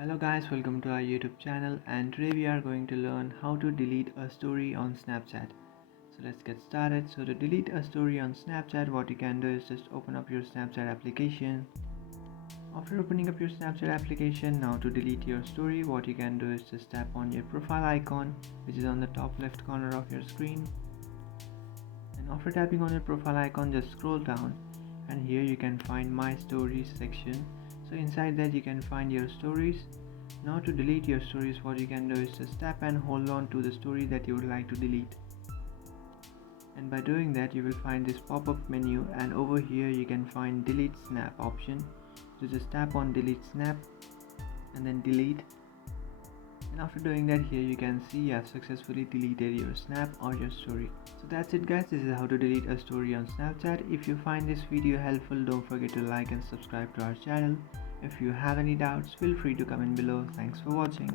Hello guys, welcome to our YouTube channel, and today we are going to learn how to delete a story on Snapchat. So let's get started. So to delete a story on Snapchat, what you can do is just open up your Snapchat application. After opening up your Snapchat application, now to delete your story, what you can do is just tap on your profile icon, which is on the top left corner of your screen. And after tapping on your profile icon, just scroll down, and here you can find my stories section. So inside that you can find your stories. Now to delete your stories, what you can do is just tap and hold on to the story that you would like to delete. And by doing that, you will find this pop-up menu, and over here you can find delete snap option. So just tap on delete snap and then delete. And after doing that, here you can see you have successfully deleted your snap or your story. So that's it guys, this is how to delete a story on Snapchat. If you find this video helpful, don't forget to like and subscribe to our channel. If you have any doubts, feel free to comment below. Thanks for watching.